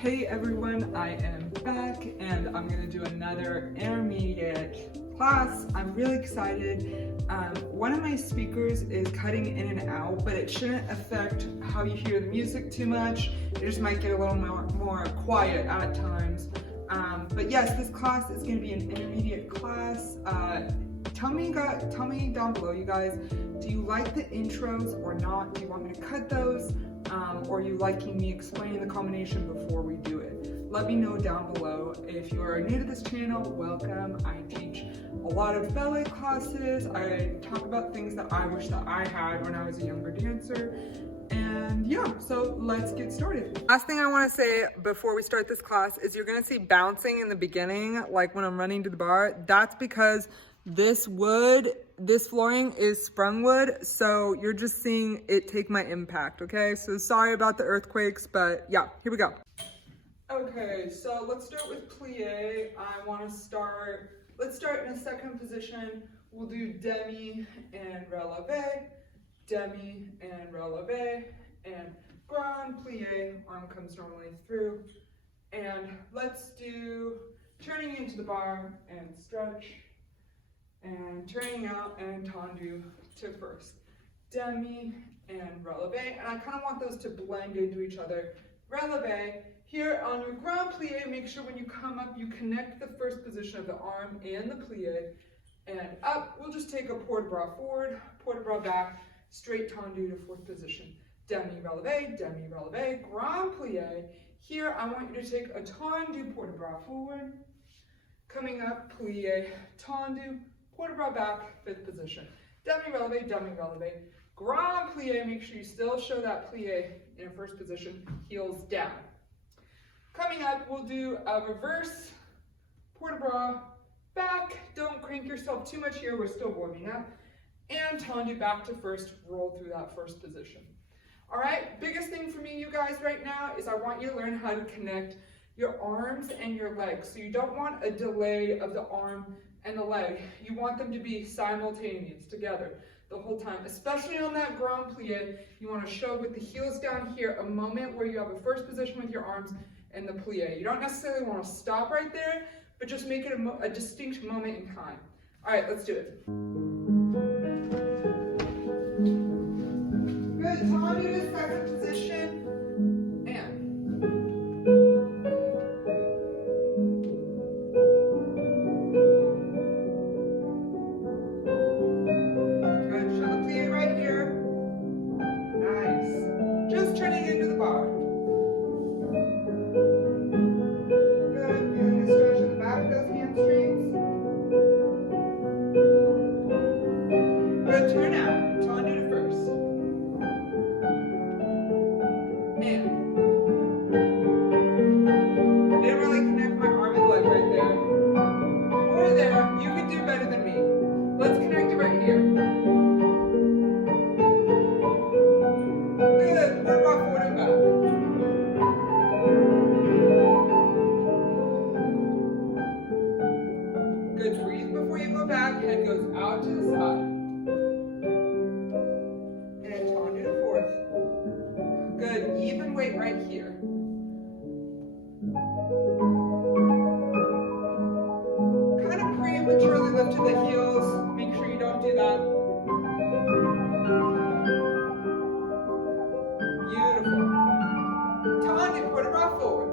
Hey everyone, I am back and I'm gonna do another intermediate class. I'm really excited. One of my speakers is cutting in and out, but it shouldn't affect how you hear the music too much. It just might get a little more quiet at times. But yes, this class is gonna be an intermediate class. Tell me down below, you guys, do you like the intros or not? Do you want me to cut those? Or are you liking me explaining the combination before we do it? Let me know down below. If you are new to this channel, welcome. I teach a lot of ballet classes. I talk about things that I wish that I had when I was a younger dancer. And yeah, so let's get started. Last thing I want to say before we start this class is you're going to see bouncing in the beginning, like when I'm running to the bar. That's because this flooring is sprung wood, so you're just seeing it take my impact, okay? So sorry about the earthquakes, but yeah, here we go. Okay, so let's start with plie. Let's start in a second position. We'll do demi and releve, demi and releve, and grand plie, arm comes normally through. And let's do turning into the bar and stretch. And turning out and tendu to first. Demi and releve, and I kind of want those to blend into each other. Releve, here on your grand plie, make sure when you come up, you connect the first position of the arm and the plie, and up, we'll just take a port de bras forward, port de bras back, straight tendu to fourth position. Demi releve, grand plie. Here, I want you to take a tendu port de bras forward, coming up, plie, tendu, port de bras back, fifth position. Demi releve, grand plie, make sure you still show that plie in a first position, heels down. Coming up, we'll do a reverse port de bras back, don't crank yourself too much here, we're still warming up, and tendu back to first, roll through that first position. All right, biggest thing for me, you guys, right now is I want you to learn how to connect your arms and your legs. So you don't want a delay of the arm and the leg. You want them to be simultaneous together the whole time, especially on that grand plie. You want to show with the heels down here a moment where you have a first position with your arms and the plie. You don't necessarily want to stop right there, but just make it a distinct moment in time. All right, let's do it. Good, tendu to second position, and turning into the bar. Good, feeling the stretch in the back of those hamstrings. Good, turn out, tendu to first. And I didn't really connect my arm and leg right there. Or there, you can do better than me. Let's connect it right here. Good, port de bras forward and back. Good, breathe before you go back, head goes out to the side. And tendu to fourth. Good, even weight right here. Kind of prematurely lifted the heels, make sure you don't do that. Beautiful. Tendu, port de bras forward.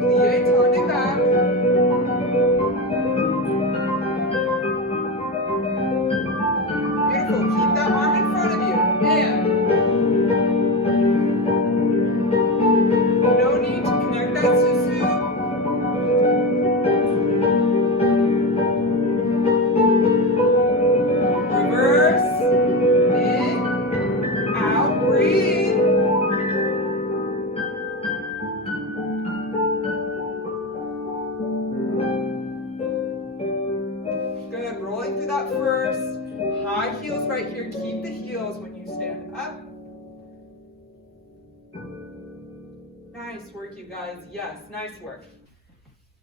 Plie, tendu back. Beautiful. Keep that arm in front of you. And no need to connect that susu. Reverse. In. Out. Breathe. Good. Rolling through that first. High heels right here. Keep the heels when you stand up. Nice work, you guys. Yes, nice work.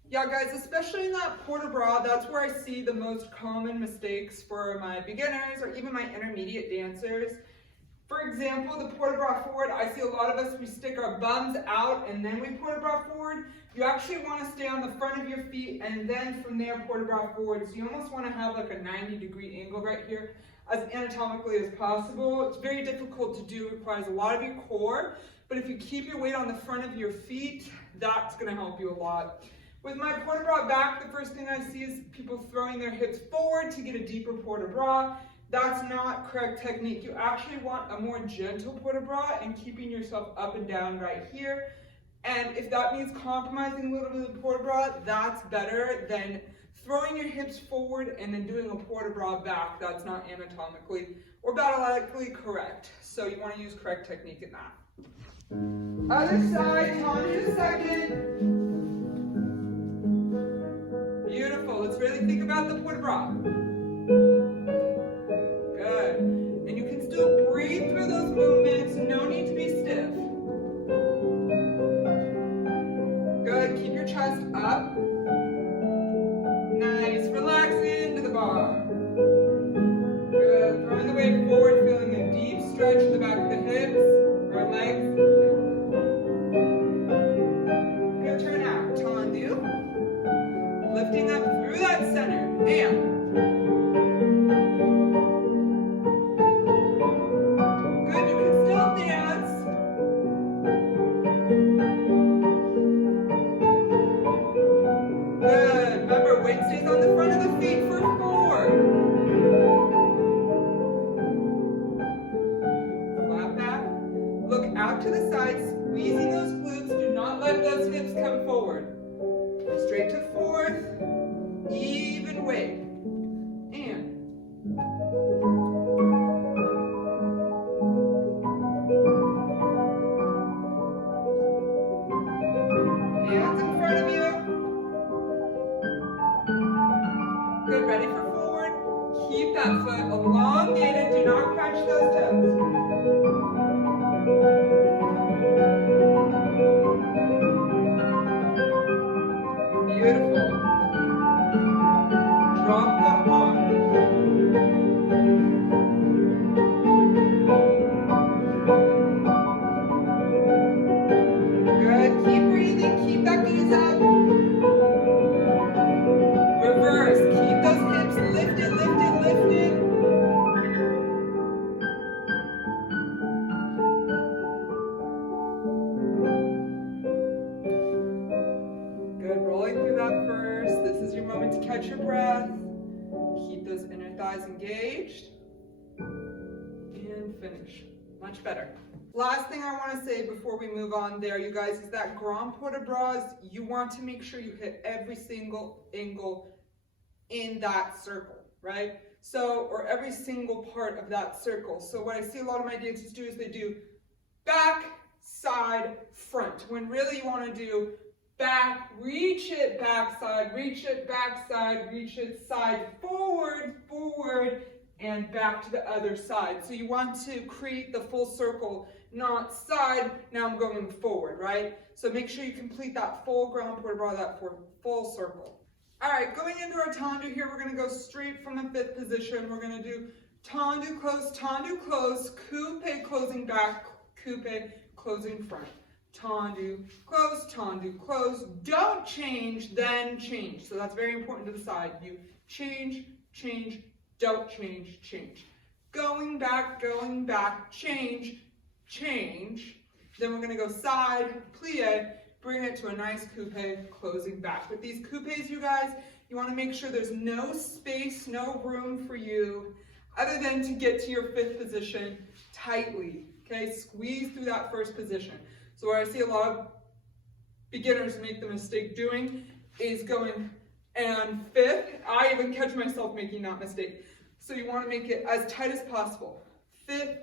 Yeah, guys, especially in that port de bras, that's where I see the most common mistakes for my beginners or even my intermediate dancers. For example, the port de bras forward, I see a lot of us, we stick our bums out and then we port de bras forward. You actually want to stay on the front of your feet and then from there port de bras forward. So you almost want to have like a 90-degree angle right here as anatomically as possible. It's very difficult to do, it requires a lot of your core, but if you keep your weight on the front of your feet, that's going to help you a lot. With my port de bras back, the first thing I see is people throwing their hips forward to get a deeper port de bras. That's not correct technique. You actually want a more gentle port de bras and keeping yourself up and down right here. And if that means compromising a little bit of the port de bras, that's better than throwing your hips forward and then doing a port de bras back. That's not anatomically or balletically correct. So you want to use correct technique in that. Other side, Tendu second. Beautiful. Let's really think about the port de bras. Good. And you can still breathe through those movements. No need to be stiff. Good. Keep your chest up. Nice. Relax into the bar. Good. Throwing the weight forward, feeling a deep stretch in the back of the hips or legs. Good. Turn out. Tendu. Lifting up through that center. And to the side, squeezing those glutes. Do not let those hips come forward. Straight to fourth, even weight. And hands in front of you. Good, ready for forward. Keep that foot elongated. Do not crunch those toes. Beautiful. Drop the arm. Good. Keep breathing. Keep that gaze up. Reverse. Keep those hips lifted, lifted, lifted. Catch your breath, keep those inner thighs engaged, and finish. Much better. Last thing I want to say before we move on there, you guys, is that grand port de bras, you want to make sure you hit every single angle in that circle, right? So, or every single part of that circle. So what I see a lot of my dancers do is they do back, side, front, when really you want to do back, reach it, backside, reach it, backside, reach it, side, forward, forward, and back to the other side. So you want to create the full circle, not side, now I'm going forward, right? So make sure you complete that full grand port de bras, that full circle. All right, going into our tendu here, we're gonna go straight from the fifth position. We're gonna do tendu, close, coupe, closing back, coupe, closing front. Tendu, close, don't change, then change. So that's very important to the side. You change, don't change, change. Going back, change. Then we're gonna go side, plie, bring it to a nice coupe, closing back. With these coupes, you guys, you wanna make sure there's no space, no room for you, other than to get to your fifth position tightly, okay? Squeeze through that first position. So what I see a lot of beginners make the mistake doing is going and fifth. I even catch myself making that mistake. So you want to make it as tight as possible. Fifth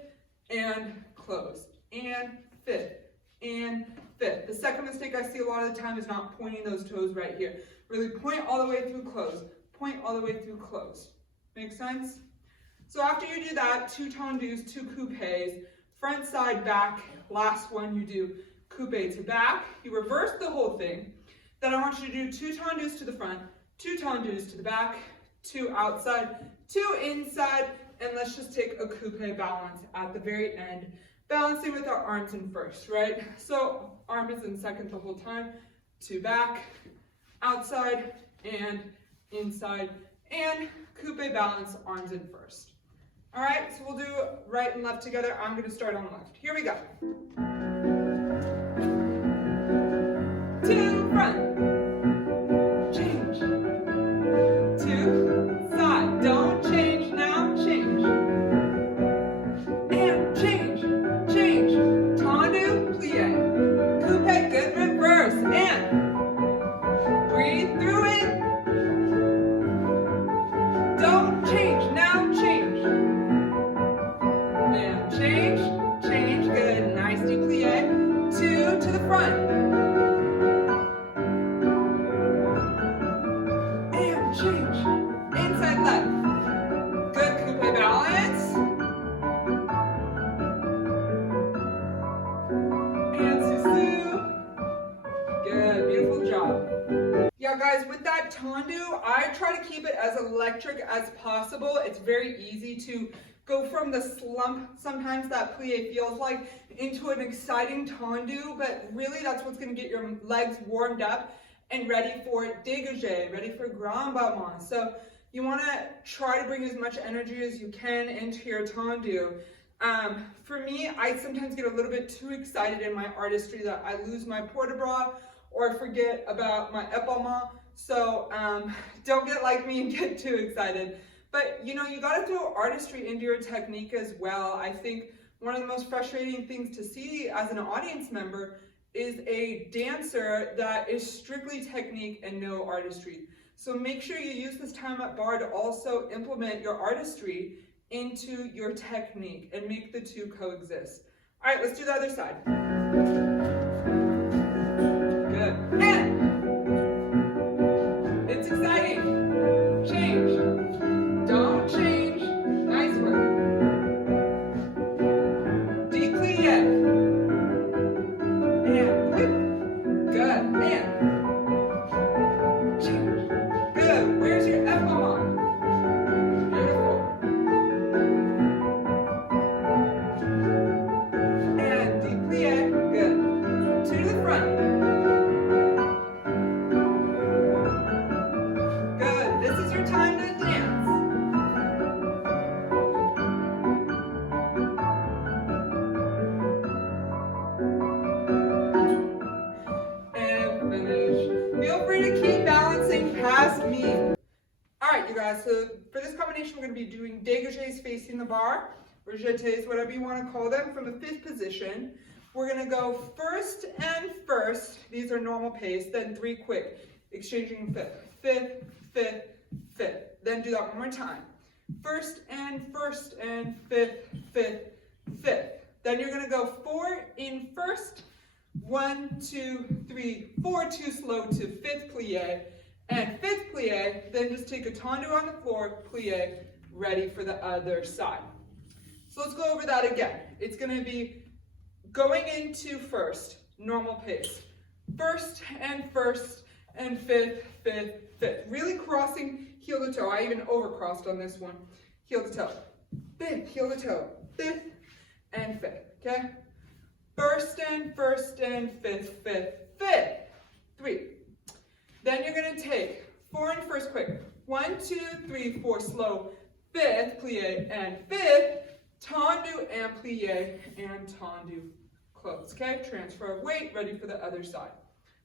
and close, and fifth, and fifth. The second mistake I see a lot of the time is not pointing those toes right here. Really point all the way through close. Point all the way through close. Make sense? So after you do that, 2 tendus, 2 coupes, front, side, back. Last one, you do coupe to back. You reverse the whole thing. Then I want you to do 2 tendus to the front, 2 tendus to the back, 2 outside, 2 inside, and let's just take a coupe balance at the very end, balancing with our arms in first, right? So arm is in second the whole time, 2 back, outside, and inside, and coupe balance, arms in first. All right, so we'll do right and left together. I'm gonna start on left. Here we go. 2, front, change, 2, side, don't change now, change, and change, change, tendu, plie, coupe, good, reverse, and breathe through it, don't change, now change, and change, change, good, nice deep plie, 2 to the front, and change, inside left, good, coupe balance, and susu, good, beautiful job. Yeah, guys, with that tendu, I try to keep it as electric as possible. It's very easy to go from the slump, sometimes that plie feels like, into an exciting tendu, but really that's what's going to get your legs warmed up and ready for degage, ready for grand battement. So you want to try to bring as much energy as you can into your tendu. For me, I sometimes get a little bit too excited in my artistry that I lose my port de bras or forget about my epaulement. So don't get like me and get too excited. But you know, you gotta throw artistry into your technique as well. I think one of the most frustrating things to see as an audience member is a dancer that is strictly technique and no artistry. So make sure you use this time at bar to also implement your artistry into your technique and make the two coexist. All right, let's do the other side. Good. And it's exciting. Change. Don't change. Nice work. Deplie. And quick. Good. And change. Good. Where's your epaulement? Beautiful. And deplie. Good. 2 to the front. Good. This is your time to dance. And finish. Feel free to keep balancing past me. All right, you guys, so for this combination, we're going to be doing dégages facing the bar, or jetés, whatever you want to call them, from the 5th position. We're going to go first and first. These are normal pace, then 3 quick, exchanging 5th, 5th, 5th, 5th. Then do that one more time. First and first and 5th, 5th, 5th. Then you're going to go 4 in first, 1, 2, 3, 4, 2 slow to 5th plie, and 5th plie, then just take a tendu on the floor, plie, ready for the other side. So let's go over that again. It's going to be going into first, normal pace. First and 5th, 5th, 5th. Really crossing heel to toe. I even overcrossed on this one. Heel to toe. 5th, heel to toe. 5th and 5th. Okay? First and 5th, 5th, 5th. 3. Then you're going to take 4 in first quick. 1, 2, 3, 4 slow. 5th, plie, and 5th. Tendu and plie and tendu. Close. Okay? Transfer of weight, ready for the other side.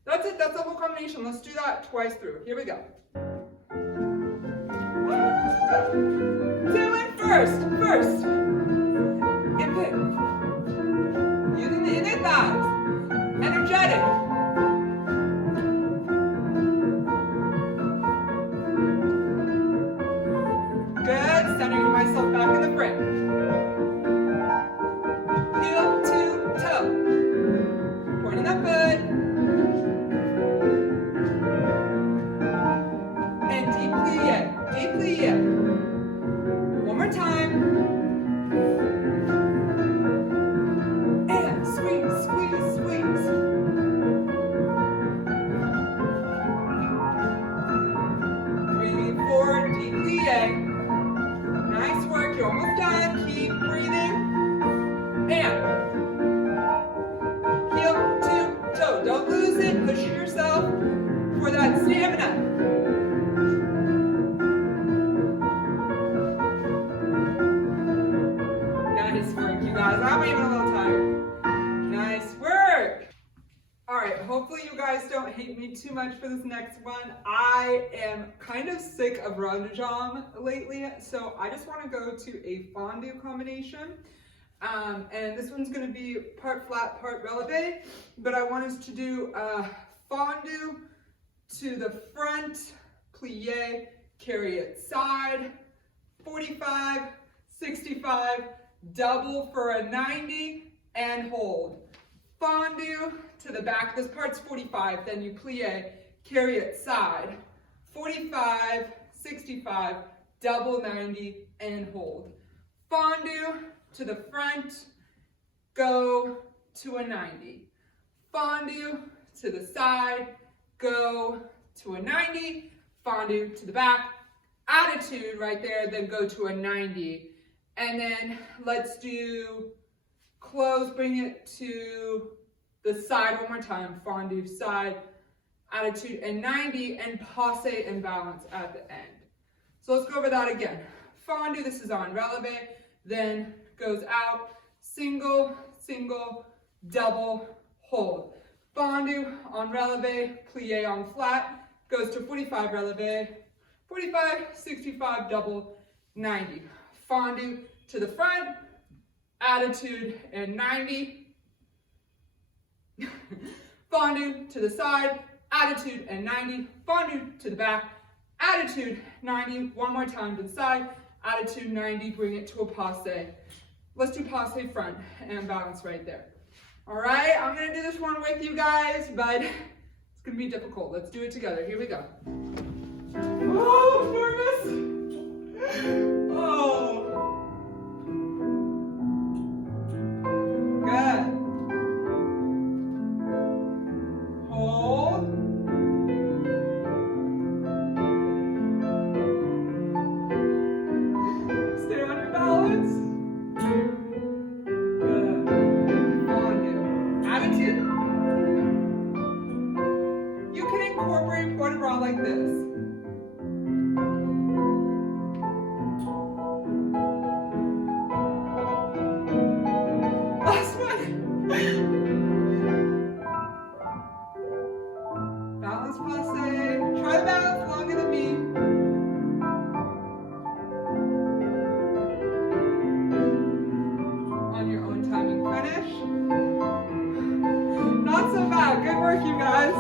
That's it. That's the whole combination. Let's do that twice through. Here we go. 2 in first. First. And 5th. Using the inner thighs. Energetic. Good. Centering myself back in the frame. Heel to toe. Pointing that foot. And deep plie. Deep plie. One more time. getting a little tired. Nice work. All right, hopefully you guys don't hate me too much for this next one. I am kind of sick of rondejam lately, so I just want to go to a fondue combination. And this one's going to be part flat, part releve, but I want us to do fondue to the front, plie, carry it side, 45, 65, double for a 90, and hold. Fondue to the back, this part's 45, then you plie, carry it side, 45, 65, double 90, and hold. Fondue to the front, go to a 90. Fondue to the side, go to a 90. Fondue to the back, attitude right there, then go to a 90. And then let's do close, bring it to the side one more time. Fondue side, attitude, and 90, and passe and balance at the end. So let's go over that again. Fondue, this is on releve, then goes out, single, single, double, hold. Fondue on releve, plie on flat, goes to 45 releve, 45, 65, double, 90. Fondue to the front, attitude, and 90. Fondue to the side, attitude, and 90. Fondue to the back, attitude, 90. One more time to the side, attitude, 90. Bring it to a passe. Let's do passe front and balance right there. All right, I'm gonna do this one with you guys, but it's gonna be difficult. Let's do it together. Here we go. Oh, nervous. Oh. Good. Hold. Stay on your balance. Incorporate port de bras like this. Last one. Balance passe. Try the balance longer than me. On your own time and finish. Not so bad. Good work, you guys.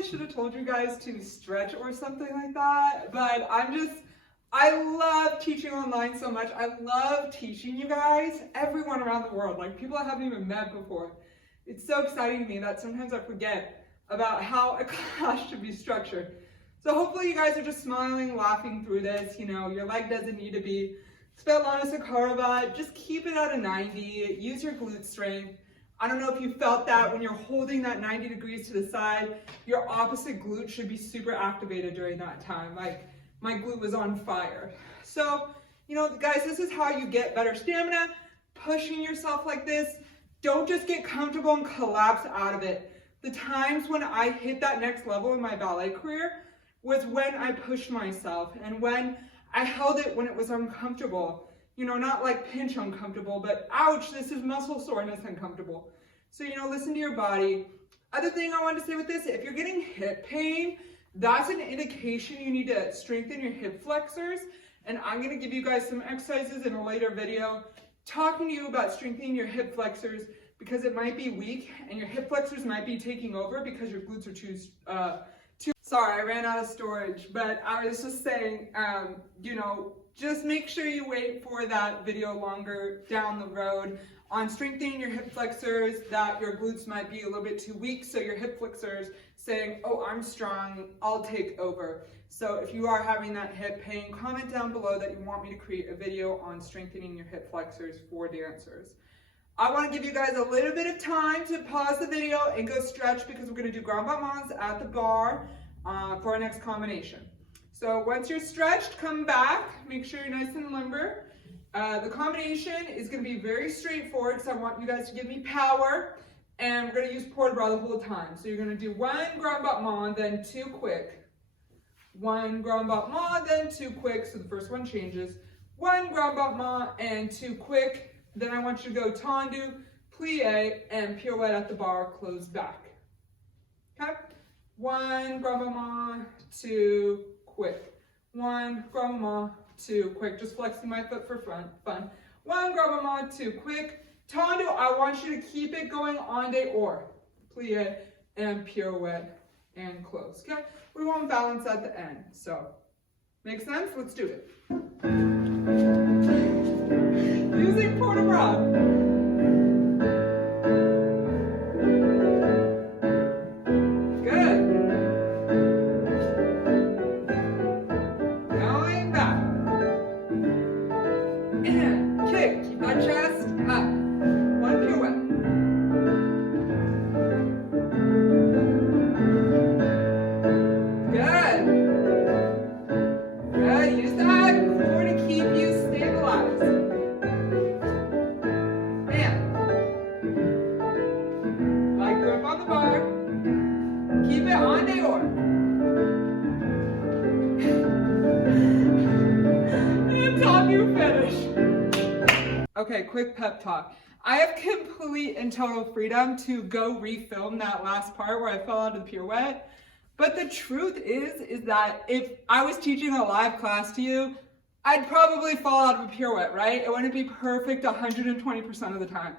Should have told you guys to stretch or something like that, but I love teaching online so much. I love teaching you guys, everyone around the world, like people I haven't even met before. It's so exciting to me that sometimes I forget about how a class should be structured. So hopefully you guys are just smiling, laughing through this. You know, your leg doesn't need to be Svetlana Sakharova. Just keep it at a 90. Use your glute strength. I don't know if you felt that when you're holding that 90 degrees to the side, your opposite glute should be super activated during that time. Like my glute was on fire. So, you know, guys, this is how you get better stamina, pushing yourself like this. Don't just get comfortable and collapse out of it. The times when I hit that next level in my ballet career was when I pushed myself and when I held it when it was uncomfortable. You know, not like pinch uncomfortable, but ouch, this is muscle soreness uncomfortable. So, you know, listen to your body. Other thing I wanted to say with this, if you're getting hip pain, that's an indication you need to strengthen your hip flexors and I'm gonna give you guys some exercises in a later video talking to you about strengthening your hip flexors because it might be weak and your hip flexors might be taking over because your glutes are too sorry, I ran out of storage, but I was just saying, you know, just make sure you wait for that video longer down the road on strengthening your hip flexors, that your glutes might be a little bit too weak, so your hip flexors saying, oh, I'm strong, I'll take over. So if you are having that hip pain, comment down below that you want me to create a video on strengthening your hip flexors for dancers. I want to give you guys a little bit of time to pause the video and go stretch because we're going to do grand battements at the bar for our next combination. So once you're stretched, come back, make sure you're nice and limber. The combination is going to be very straightforward because I want you guys to give me power, and we're going to use port de bras the whole time. So you're going to do one grand battement, then two quick. One grand battement, then two quick, so the first one changes. One grand battement and two quick. Then I want you to go tendu, plie, and pirouette at the bar, close back. Okay? One grand battement, two quick. One grand battement, two quick. Just flexing my foot for fun. One grand battement, two quick. Tendu, I want you to keep it going en dehors. Plie and pirouette and close. Okay? We won't balance at the end. So, make sense? Let's do it. Using port de bras. Keep it on dehors. And Tom, you finish. Okay, quick pep talk. I have complete and total freedom to go refilm that last part where I fell out of the pirouette. But the truth is that if I was teaching a live class to you, I'd probably fall out of a pirouette, right? It wouldn't be perfect 120% of the time.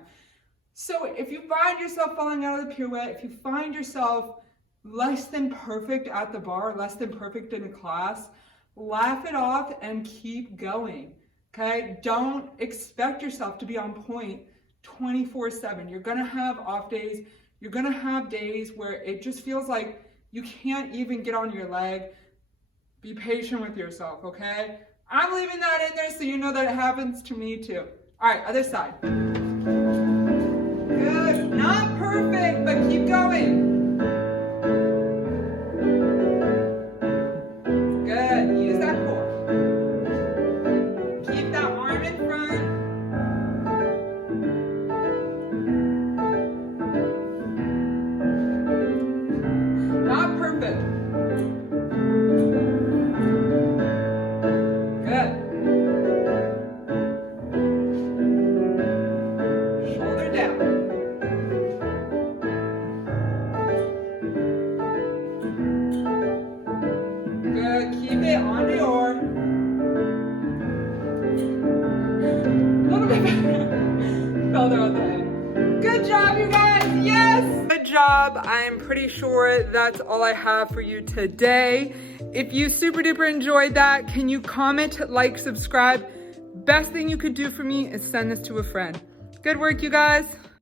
So if you find yourself falling out of the pirouette, if you find yourself less than perfect at the bar, less than perfect in a class, laugh it off and keep going, okay? Don't expect yourself to be on point 24/7. You're gonna have off days. You're gonna have days where it just feels like you can't even get on your leg. Be patient with yourself, okay? I'm leaving that in there so you know that it happens to me too. All right, other side. Good, not perfect, but keep going. Good, use that core. Keep that arm in front. Not perfect. Keep it on the oar. A little bit better. Fell down the end. Good job, you guys. Yes. Good job. I am pretty sure that's all I have for you today. If you super duper enjoyed that, can you comment, like, subscribe? Best thing you could do for me is send this to a friend. Good work, you guys.